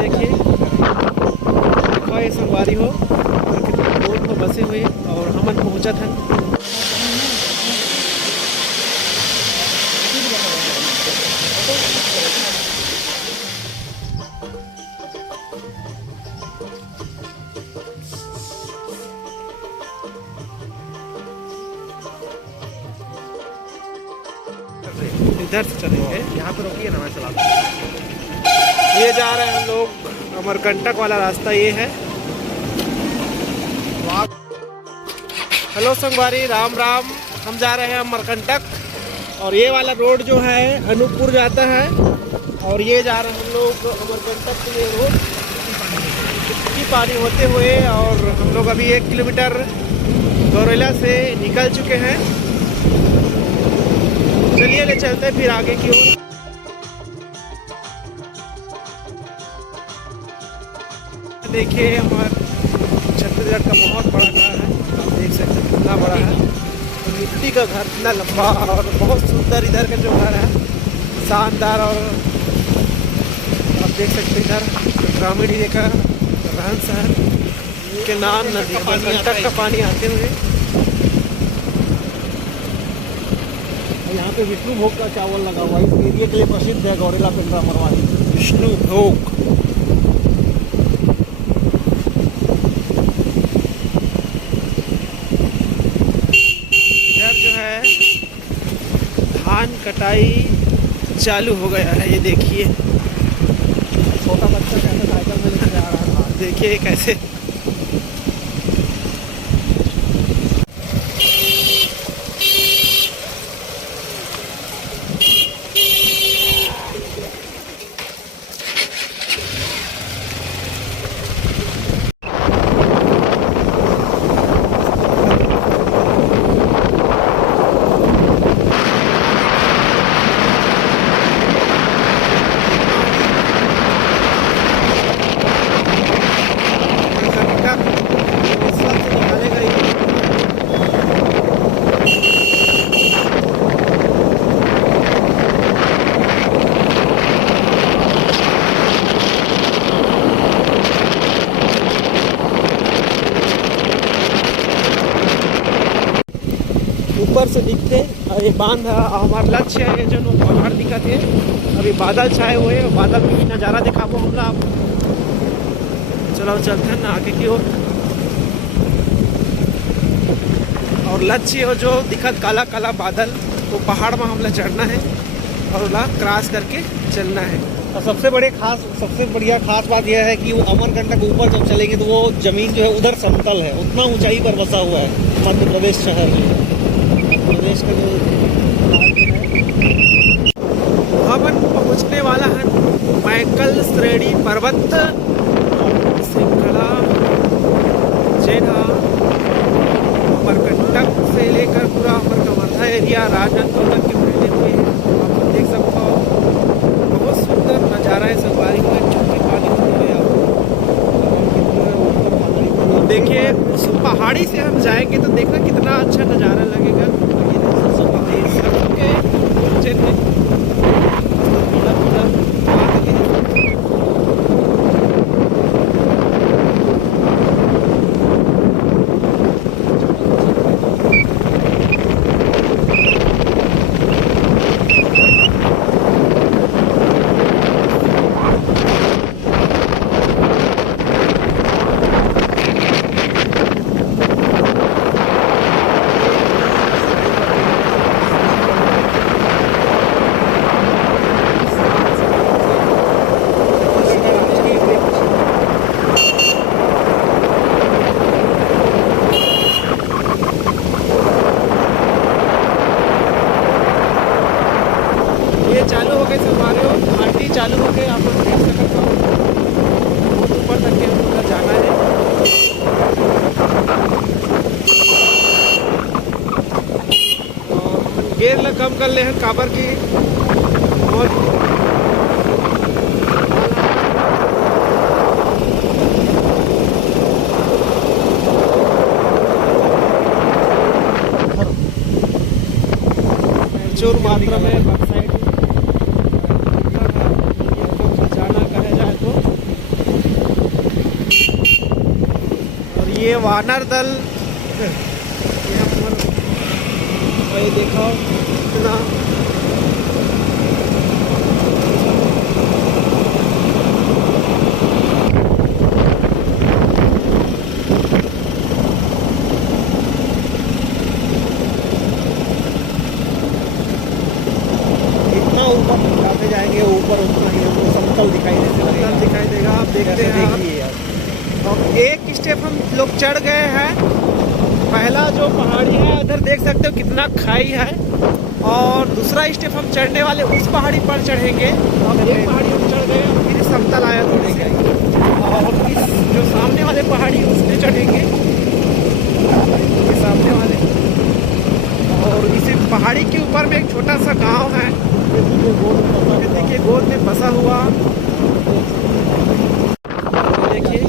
देखिए, देखो ये संगवारी हो और कितना दूर को बसे हुए और हमन पहुँचा था। इधर से चलेंगे, यहाँ पे रोकिए ना, मैं चलाता हूँ। ये जा रहे हैं हम लोग अमरकंटक वाला रास्ता ये है। हेलो संगवारी, राम राम। हम जा रहे हैं अमरकंटक और ये वाला रोड जो है अनूपपुर जाता है और ये जा रहे हैं हम लोग अमरकंटक के लिए रोड की पानी होते हुए। और हम लोग अभी 1 किलोमीटर गौरेला से निकल चुके हैं। चलिए ले चलते हैं फिर आगे की ओर। देखिए हमारा छत्तीसगढ़ का बहुत बड़ा घर है, आप देख सकते हैं कितना बड़ा है। तो मिट्टी का घर इतना लंबा और बहुत सुंदर इधर का जो घर है, शानदार। और आप देख सकते हैं इधर ग्रामीण एरिया का रहन सहन के नाम नदी अमरकंटक का पानी आते हुए। यहाँ पे विष्णु भोग का चावल लगा हुआ है, इस एरिया के लिए प्रसिद्ध है गौरेला पिंडरा मरवाही। विष्णु भोग इधर जो है धान कटाई चालू हो गया है। ये देखिए छोटा बच्चा कैसे साइकिल में लेके आ रहा है। देखिए कैसे ऊपर से दिखते। और ये बांध हमारा लक्ष्य है, ये जो पहाड़ दिखत है। अभी बादल छाए हुए हैं, बादल में भी नज़ारा दिखाबो हमला आप। चलो चलते हैं ना आगे की ओर। और लक्ष्य हो जो दिखत काला काला बादल, वो पहाड़ में हमला चढ़ना है और उला क्रॉस करके चलना है। और सबसे बढ़िया खास बात यह है कि वो अमरकंटक ऊपर जब चलेंगे तो वो जमीन जो है उधर समतल है, उतना ऊंचाई पर बसा हुआ है मध्य प्रदेश शहर में। प्रदेश का जो अपन पहुंचने वाला है मैकल श्रेणी पर्वत श्रृंखला जेना अमरकंटक से लेकर पूरा अमरकंटक एरिया राजनांदगांव तक के फैले हुए हैं। आप देख सकते हो बहुत सुंदर नज़ारा है। सवारी में छोटी पानी होते हुए आप देखिए उस पहाड़ी से हम जाएंगे तो देखना कितना अच्छा नज़ारा लगेगा। चालू हो गए, आप लोग देख सकते हो बहुत ऊपर तक के हमको जाना है। और गेर ला कम कर ले हैं काबर की और प्रचुर मात्रा में वानर दल। ये देखो कितना ऊपर जाते जाएंगे ऊपर उतना ही हमको समतल दिखाई देगा। आप देखते हैं देखिए यार। और एक स्टेप हम लोग चढ़ गए हैं। पहला जो पहाड़ी है उधर देख सकते हो कितना खाई है, और दूसरा स्टेप हम चढ़ने वाले उस पहाड़ी पर चढ़ेंगे। अब एक पहाड़ी हम चढ़ गए, फिर समतल आया थोड़ी सी, और इस जो सामने वाले पहाड़ी उस पर चढ़ेंगे, ये सामने वाले। और इसी पहाड़ी के ऊपर में एक छोटा सा गांव है, देखिए गोद में बसा हुआ। देखिए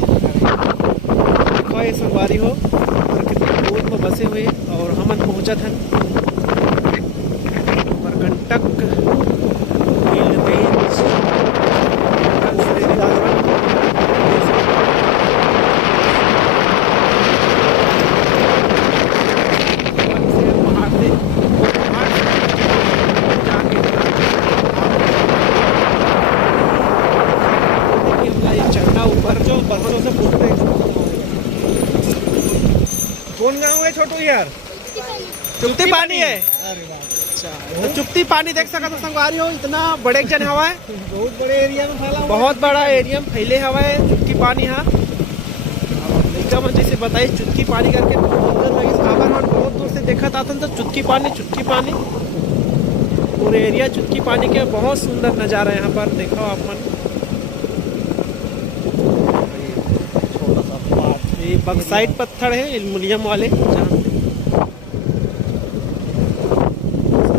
देखो ये संगवारी हो गोद में बसे हुए, और हमन पहुंचा था मरकंटक कौन गाँव है छोटू यार? चुपती पानी है। अरे वाह, अच्छा, तो चुपती पानी देख सका तो संगवारी हो, इतना बड़े जन हवा है, बहुत बड़े एरिया में फैला हुआ है। बहुत बड़ा एरिया में फैले हवा है चुटकी पानी। हाँ लड़का मन जैसे बताइए चुटकी पानी करके बहुत दूर से देखा था तो चुटकी पानी पूरे एरिया चुटकी पानी के बहुत सुंदर नज़ारा यहाँ पर देखो आप मन। छोटा सा पार्क। ये बक्साइट पत्थर है एल्युमिनियम वाले, जहाँ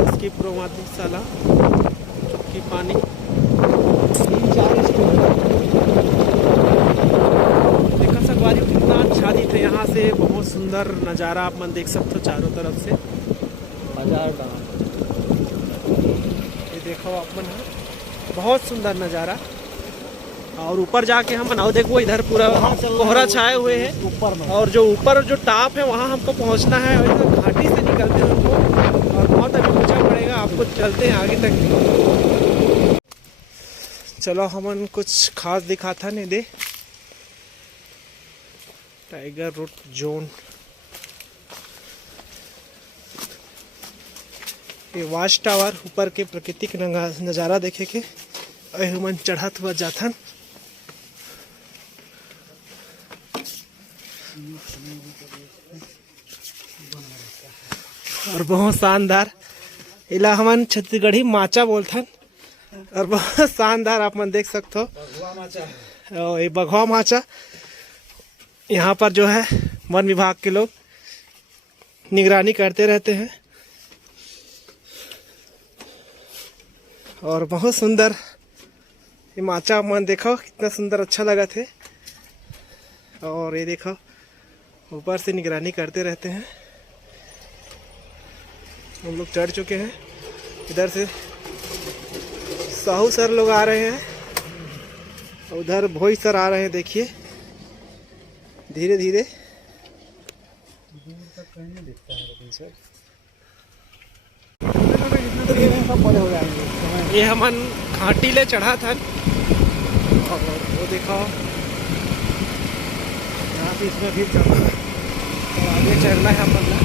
इसकी प्रोमाशाला चुटकी पानी 3-4 देखा सकवारी कितना आच्छादित है। यहाँ से बहुत सुंदर नज़ारा आप मन देख सकते हो चारों तरफ से। हजार का ये देखो आप मन बहुत सुंदर नज़ारा। और ऊपर जाके हम और देखो इधर पूरा कोहरा छाए हुए हैं ऊपर में, और और जो ऊपर जो टॉप है वहाँ हमको पहुँचना है, और इधर घाटी से निकलते हैं हमको, और बहुत अभी ऊंचा पड़ेगा। आपको चलते हैं आगे तक। चलो हमन कुछ खास दिखाता नहीं दे। टाइगर रूट जोन, ये वाच टावर ऊपर के प्राकृतिक नज़ारा देखे के हमन चढ़त हुआ जाथन। और बहुत शानदार इला हमन छत्तीसगढ़ी माचा बोलथन, और बहुत शानदार आप मन देख सकते हो। और ये बघवा माचा यहाँ पर जो है वन विभाग के लोग निगरानी करते रहते हैं, और बहुत सुंदर ये माचा मन देखो कितना सुंदर अच्छा लगा थे। और ये देखो ऊपर से निगरानी करते रहते हैं। हम लोग चढ़ चुके हैं, इधर से साहू सर लोग आ रहे हैं, उधर भोई सर आ रहे हैं। देखिए धीरे धीरे ये हमन घाटी ले चढ़ा था, और वो देखो यहाँ पे इसमें भी चढ़ना है, और आगे चढ़ना है अपन को।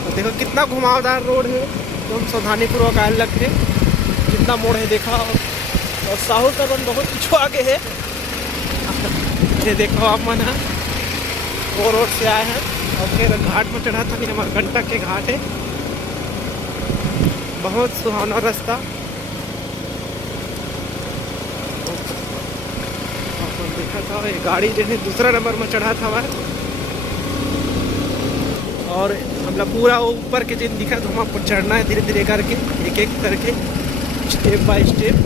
तो देखो कितना घुमावदार रोड है, एकदम सावधानीपूर्वक आए लगते, कितना मोड़ है देखा। और साहू सरवन बहुत पीछे आगे है। ये देखो आप मन वो रोड से आए हैं, और फिर घाट में चढ़ा था, नहीं हमारा कंटक के घाट है। बहुत सुहाना रास्ता। अपन देखा था ये गाड़ी जो है दूसरा नंबर में चढ़ा था वह, और हम लोग पूरा ऊपर के जिन दिखा तो हमको चढ़ना है धीरे धीरे करके, एक एक करके, स्टेप बाय स्टेप।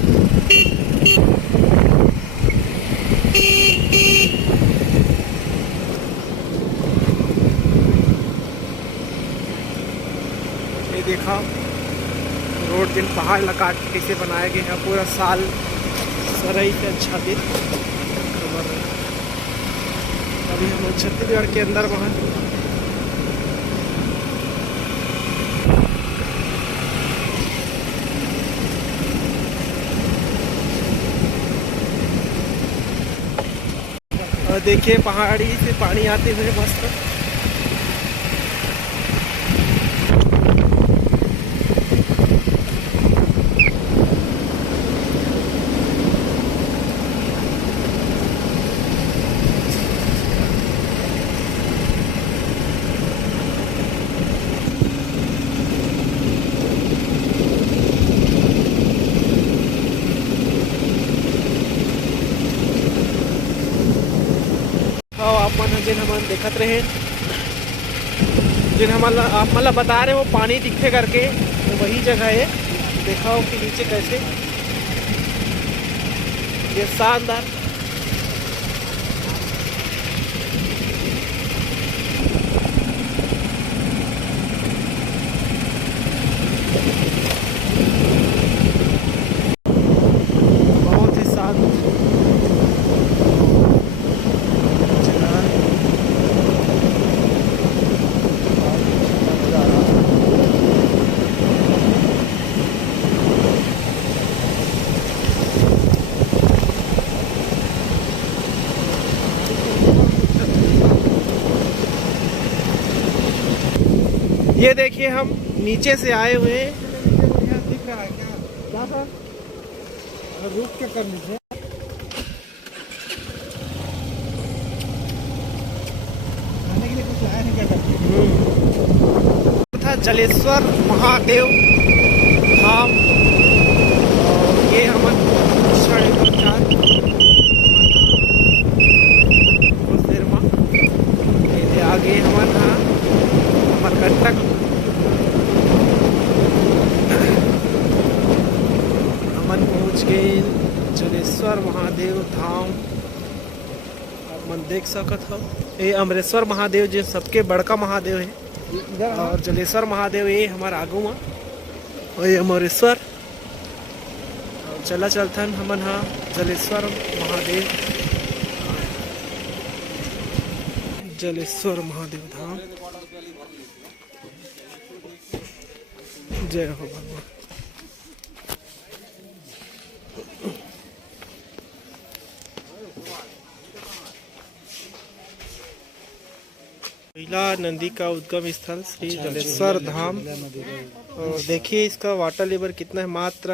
ये देखा रोड जिन पहाड़ लगा के कैसे बनाए गए हैं, पूरा साल सरई से अच्छा दिन। अभी हम लोग छत्तीसगढ़ के अंदर वहाँ और देखिए पहाड़ी से पानी आते हुए मस्त। आप मन जिन हमन देखत रहे जिन हम आप मतलब बता रहे हो पानी दिखे करके, तो वही जगह है। देखा हो कि नीचे कैसे ये शानदार बहुत ही शांत जगह है। ये देखिए हम नीचे से आए हुए हैं। दिख रहा है क्या? क्या था? रुक के कर लीजिए। खाने के लिए कुछ लाया नहीं क्या करते? था जलेश्वर महादेव धाम। और ये हमन आगे हमन हाँ अमरकंटक हमन पहुँच गए जलेश्वर महादेव धाम। आप मन देख सकत हो ये अमरेश्वर महादेव जो सबके बड़का महादेव है, और जलेश्वर महादेव ये हमारा आगू में और ये अमरेश्वर। चला चलथन हमन हाँ जलेश्वर महादेव जलेश्वर महादेव धाम। जय हो भगवान। महिला नदी का उद्गम स्थल श्री जलेश्वर धाम। और देखिए इसका वाटर लेवल कितना है, मात्र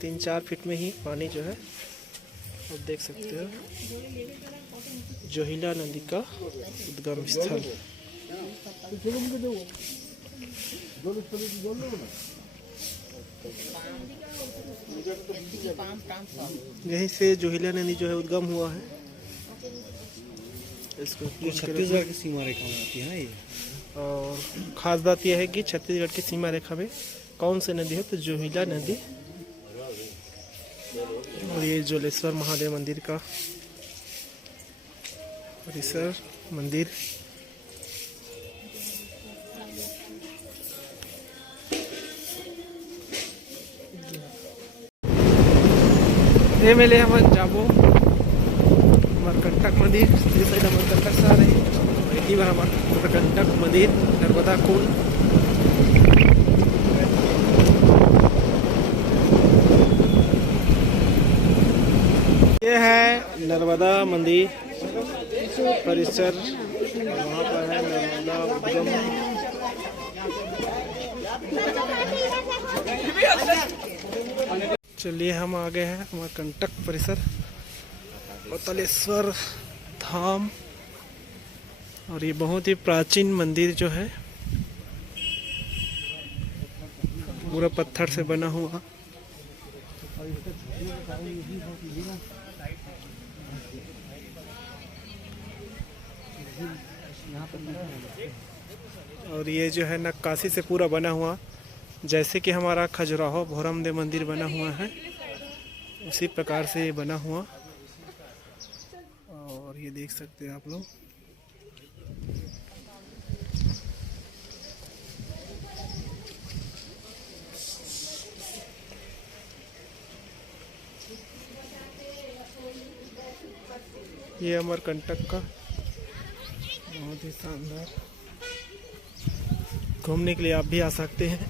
3-4 फीट में ही पानी जो है आप देख सकते हो। जोहिला नदी का उद्गम स्थल। यहीं से जोहिला नदी जो है उद्गम हुआ है। इसको छत्तीसगढ़ की सीमा रेखा में आती है ये। और खास बात यह है कि छत्तीसगढ़ की सीमा रेखा में कौन सी नदी है, तो जोहिला नदी। और ये जलेश्वर महादेव मंदिर का परिसर मंदिर। ये मेले हम जाबो अमरकंटक मंदिर। इस साइड अमरकंटक से आ रहे हैं, इसी बार अमरकंटक मंदिर नर्मदा कुंड। ये है नर्मदा मंदिर परिसर, वहाँ पर है नर्मदा उद्गम। चलिए हम आ गए हैं अमरकंटक परिसर और जलेश्वर धाम। और ये बहुत ही प्राचीन मंदिर जो है, पूरा पत्थर से बना हुआ। और ये जो है नक्काशी से पूरा बना हुआ, जैसे कि हमारा खजुराहो भोरमदेव मंदिर बना हुआ है उसी प्रकार से ये बना हुआ। और ये देख सकते हैं आप लोग। ये अमरकंटक का बहुत ही शानदार, घूमने के लिए आप भी आ सकते हैं।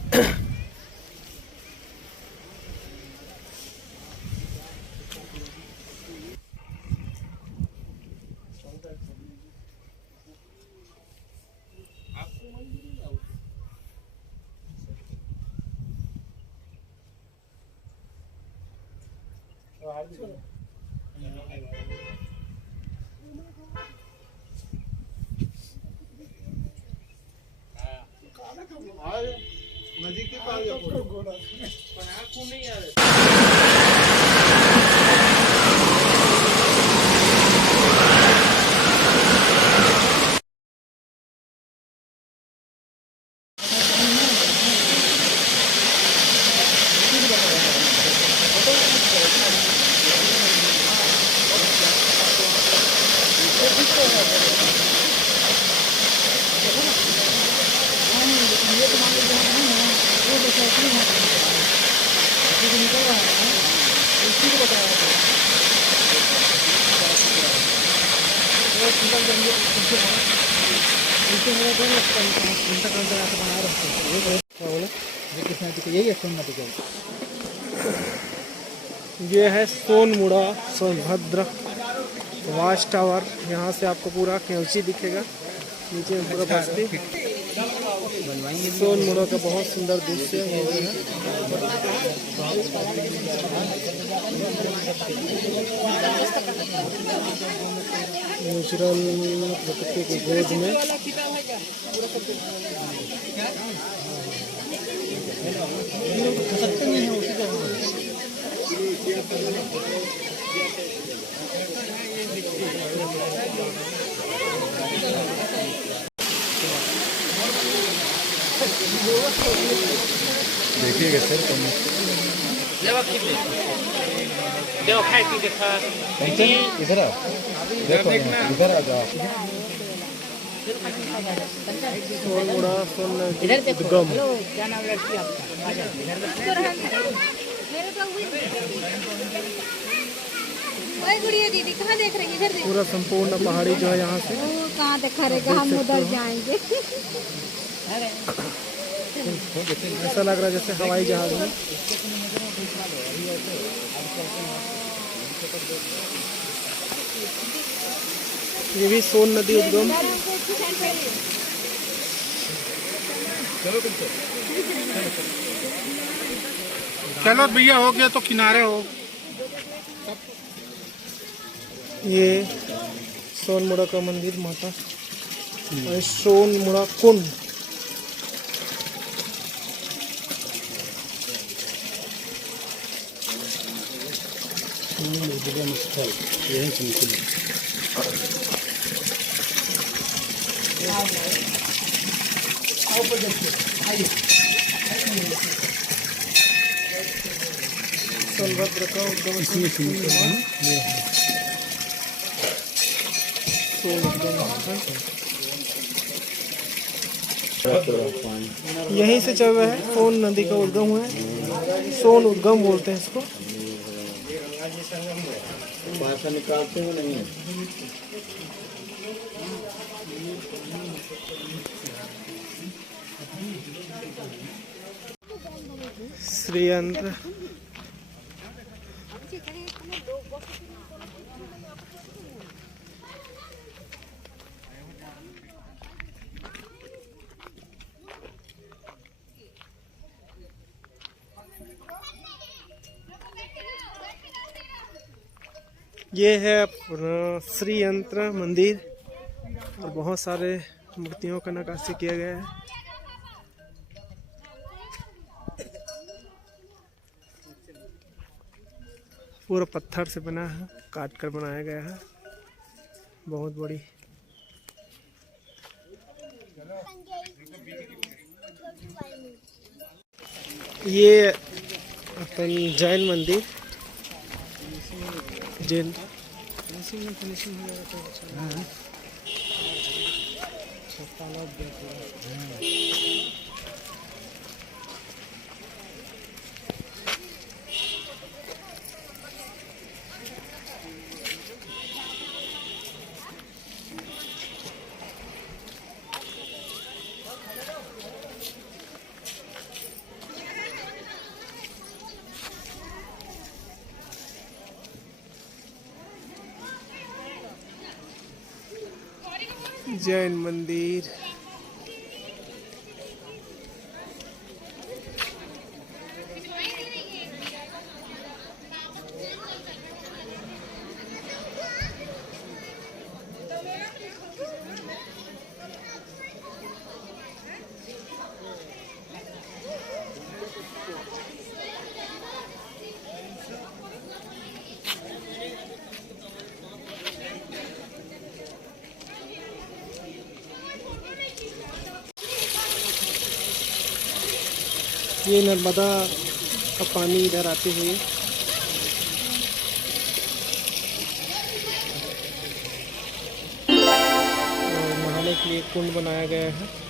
नदी के पास यही है सोमनाथ का। ये है सोनमुड़ा सोनभद्र वॉच टावर। यहाँ से आपको पूरा केवची दिखेगा, नीचे में पूरा बस्ती। सोनमुड़ा का बहुत सुंदर दृश्य है। नेचुरल प्रकृति की गोद में खसकते नहीं है उसी जगह। देखिएगा सर इधर आ, देखो इधर आ जाओ। सोनमुड़ा सोनगम गुड़िया दीदी कहाँ देख रही है? इधर देखो। पूरा संपूर्ण पहाड़ी जो है यहाँ से कहाँ देखा रहेगा, हम उधर जाएंगे। ऐसा लग रहा है जैसे हवाई जहाज में। ये भी सोन नदी उद्गम। चलो भैया हो गया तो किनारे हो। ये सोनमुड़ा का मंदिर माता और सोनमुड़ा कुंड। सोनभद्र का उद्गम यहीं से चल रहा है। सोन नदी का उद्गम हुआ है, सोन उद्गम बोलते हैं इसको। भाषा निकालते हैं नहीं। श्रीयंत्र ये है अपना श्रीयंत्र मंदिर और बहुत सारे मूर्तियों का नक्काशी किया गया है। पूरा पत्थर से बना है, काट कर बनाया गया है। बहुत बड़ी ये अपन जैन मंदिर जैन फिनिशिंग हो गया तो अच्छा तालाब जैन मंदिर। ये नर्मदा का पानी इधर आते हुए और नहाने के लिए कुंड बनाया गया है।